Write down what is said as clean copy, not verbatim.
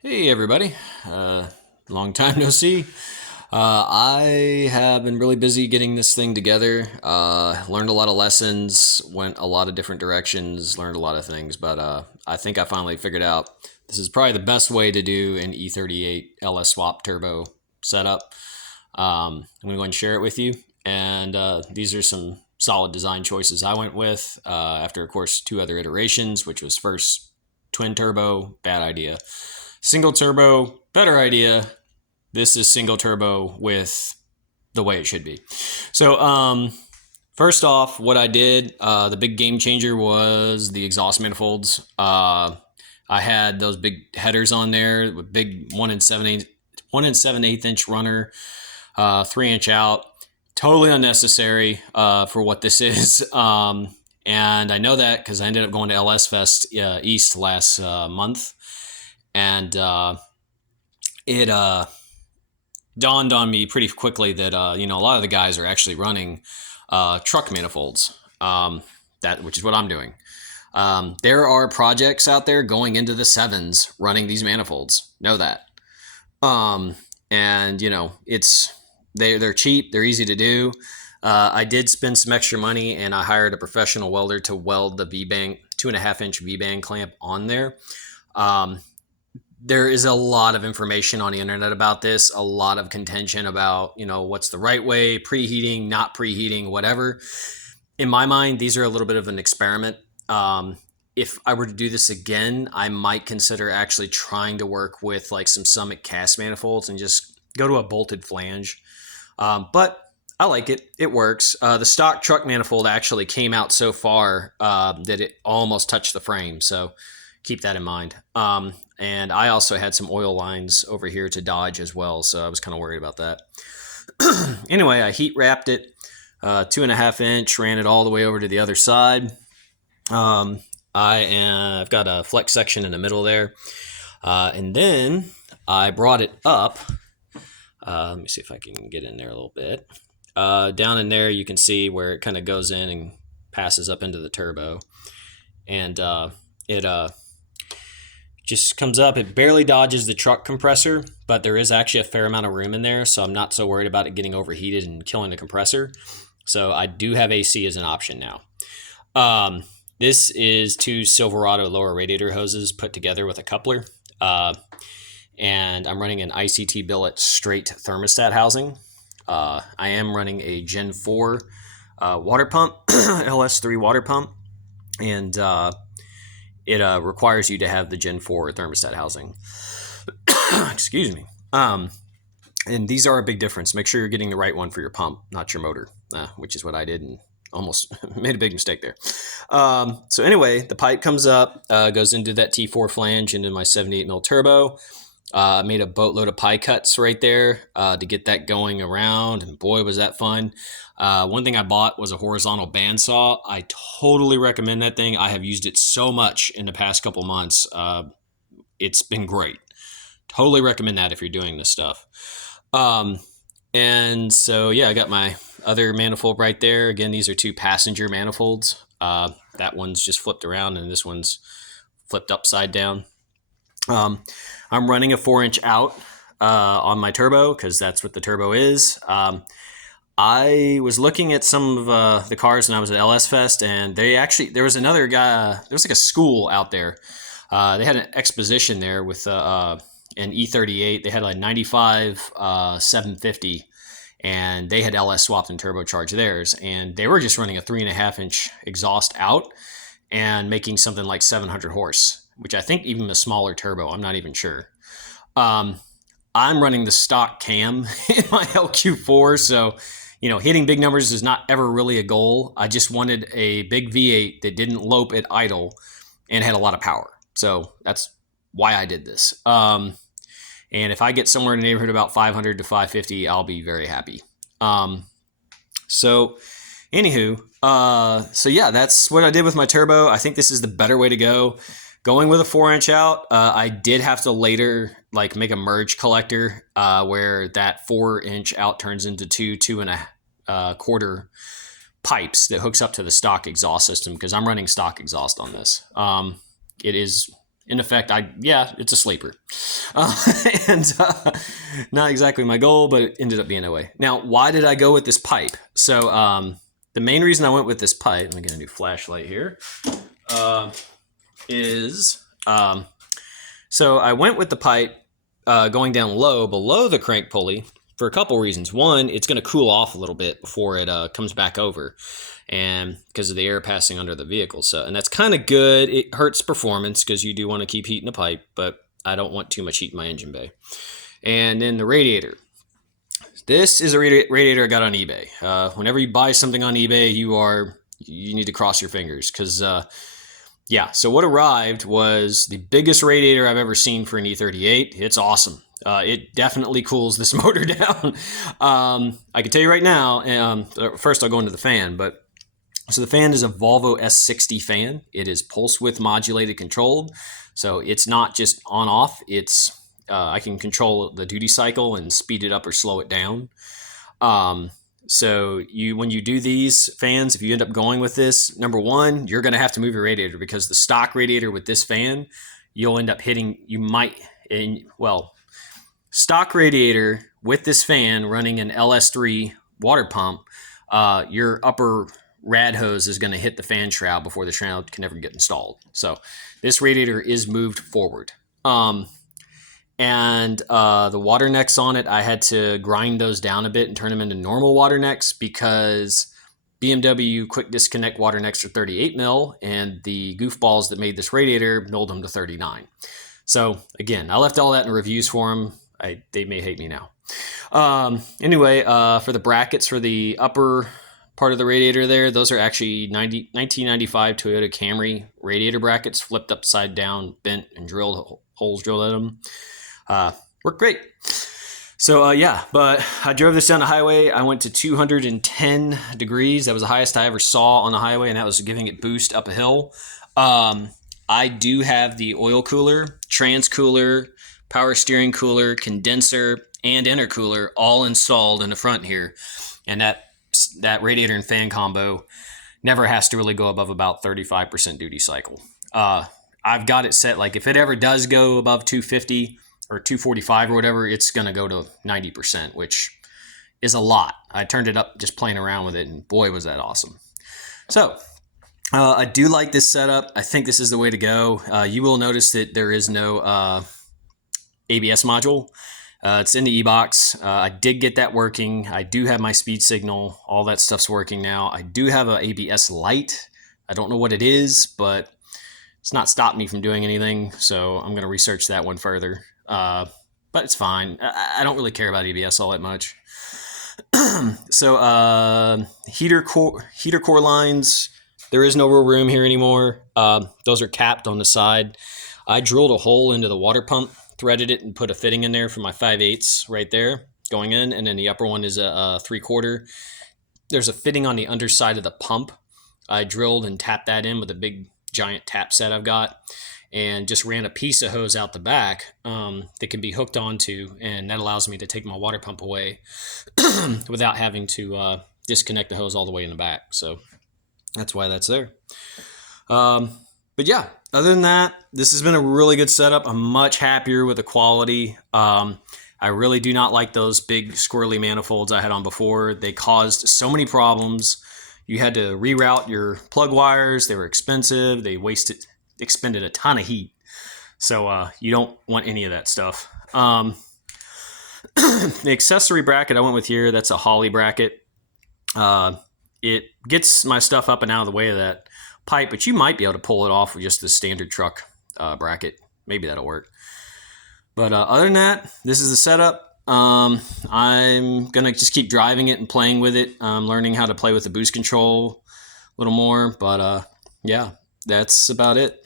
Hey everybody, long time no see. I have been really busy getting this thing together. Learned a lot of lessons, went a lot of different directions, learned a lot of things, but I think I finally figured out this is probably the best way to do an E38 LS swap turbo setup. I'm going to go and share it with you, and these are some solid design choices I went with after, of course, two other iterations, which was first twin turbo, bad idea. Single turbo, better idea. This is single turbo with the way it should be. So, first off, what I did, the big game changer was the exhaust manifolds. I had those big headers on there with big 1 7/8 inch runner, 3 inch out. Totally unnecessary for what this is. And I know that because I ended up going to LS Fest East last month. And it dawned on me pretty quickly that a lot of the guys are actually running truck manifolds. Which is what I'm doing. There are projects out there going into the sevens running these manifolds. Know that. And they're cheap. They're easy to do. I did spend some extra money and I hired a professional welder to weld the V-bang 2.5 inch V-bang clamp on there. There is a lot of information on the internet about this, a lot of contention about, what's the right way, preheating, not preheating, whatever. In my mind, these are a little bit of an experiment. If I were to do this again, I might consider actually trying to work with like some Summit cast manifolds and just go to a bolted flange. But I like it. It works. The stock truck manifold actually came out so far that it almost touched the frame. So keep that in mind. And I also had some oil lines over here to dodge as well, so I was kind of worried about that. Anyway, I heat wrapped it, 2.5 inch, ran it all the way over to the other side. I've got a flex section in the middle there, and then I brought it up. Let me see if I can get in there a little bit. Down in there, you can see where it kind of goes in and passes up into the turbo, and it just comes up. It barely dodges the truck compressor, but there is actually a fair amount of room in there, so I'm not so worried about it getting overheated and killing the compressor. So I do have AC as an option now. This is two Silverado lower radiator hoses put together with a coupler. And I'm running an ICT billet straight thermostat housing. I am running a Gen 4 water pump, LS3 water pump, and it requires you to have the Gen 4 thermostat housing. Excuse me. And these are a big difference. Make sure you're getting the right one for your pump, not your motor, which is what I did and almost made a big mistake there. So anyway, the pipe comes up, goes into that T4 flange, into my 78mm turbo. I made a boatload of pie cuts right there to get that going around, and boy, was that fun. One thing I bought was a horizontal bandsaw. I totally recommend that thing. I have used it so much in the past couple months. It's been great. Totally recommend that if you're doing this stuff. And so, yeah, I got my other manifold right there. Again, these are two passenger manifolds. That one's just flipped around and this one's flipped upside down. I'm running a 4-inch out on my turbo because that's what the turbo is. I was looking at some of the cars when I was at LS Fest, and there was another guy. There was like a school out there. They had an exposition there with an E38. They had like 95 750, and they had LS swapped and turbocharged theirs, and they were just running a 3.5-inch exhaust out and making something like 700 horse, which I think even a smaller turbo. I'm not even sure. I'm running the stock cam in my LQ4, so hitting big numbers is not ever really a goal. I just wanted a big V8 that didn't lope at idle and had a lot of power. So that's why I did this. And if I get somewhere in the neighborhood about 500 to 550, I'll be very happy. So yeah, that's what I did with my turbo. I think this is the better way to go. Going with a 4-inch out, I did have to later make a merge collector where that 4-inch out turns into 2.25 pipes that hooks up to the stock exhaust system because I'm running stock exhaust on this. It is in effect, yeah, it's a sleeper. And not exactly my goal, but it ended up being that way. Now, why did I go with this pipe? So the main reason I went with this pipe, let me get a new flashlight here, is so I went with the pipe going down low below the crank pulley for a couple reasons. One, it's going to cool off a little bit before it comes back over, and because of the air passing under the vehicle. So, and that's kind of good. It hurts performance because you do want to keep heating the pipe, but I don't want too much heat in my engine bay. And then the radiator. This is a radiator I got on eBay. Whenever you buy something on eBay, you need to cross your fingers because yeah. So what arrived was the biggest radiator I've ever seen for an E38. It's awesome. It definitely cools this motor down. I can tell you right now. First, I'll go into the fan, but so the fan is a Volvo S60 fan. It is pulse width modulated controlled, so it's not just on off. It's I can control the duty cycle and speed it up or slow it down. So when you do these fans, if you end up going with this, number one, you're going to have to move your radiator because the stock radiator with this fan, you'll end up hitting, stock radiator with this fan running an LS3 water pump, your upper rad hose is going to hit the fan shroud before the shroud can ever get installed. So this radiator is moved forward. And the water necks on it, I had to grind those down a bit and turn them into normal water necks because BMW quick disconnect water necks are 38 mil and the goofballs that made this radiator milled them to 39. So again, I left all that in reviews for them. They may hate me now. Anyway, for the brackets for the upper part of the radiator there, those are actually 1995 Toyota Camry radiator brackets flipped upside down, bent and holes drilled at them. Worked great. So yeah, but I drove this down the highway. I went to 210 degrees. That was the highest I ever saw on the highway, and that was giving it boost up a hill. I do have the oil cooler, trans cooler, power steering cooler, condenser, and intercooler all installed in the front here. And that radiator and fan combo never has to really go above about 35% duty cycle. I've got it set, like if it ever does go above 250 or 245 or whatever, it's going to go to 90%, which is a lot. I turned it up just playing around with it, and boy, was that awesome. So I do like this setup. I think this is the way to go. You will notice that there is no ABS module. It's in the e-box. I did get that working. I do have my speed signal. All that stuff's working now. I do have an ABS light. I don't know what it is, but it's not stopped me from doing anything. So I'm going to research that one further. But it's fine. I don't really care about ABS all that much. So heater core lines, there is no real room here anymore. Those are capped on the side. I drilled a hole into the water pump, threaded it, and put a fitting in there for my 5/8 right there going in. And then the upper one is a 3/4. There's a fitting on the underside of the pump. I drilled and tapped that in with a big giant tap set I've got, and just ran a piece of hose out the back that can be hooked onto, and that allows me to take my water pump away without having to disconnect the hose all the way in the back. So that's why that's there. But yeah, other than that, this has been a really good setup. I'm much happier with the quality. I really do not like those big squirrely manifolds I had on before. They caused so many problems. You had to reroute your plug wires. They were expensive. They expended a ton of heat. So you don't want any of that stuff. The accessory bracket I went with here, that's a Holly bracket. It gets my stuff up and out of the way of that pipe, but you might be able to pull it off with just the standard truck bracket. Maybe that'll work. But other than that, this is the setup. I'm going to just keep driving it and playing with it. I'm learning how to play with the boost control a little more. But yeah, that's about it.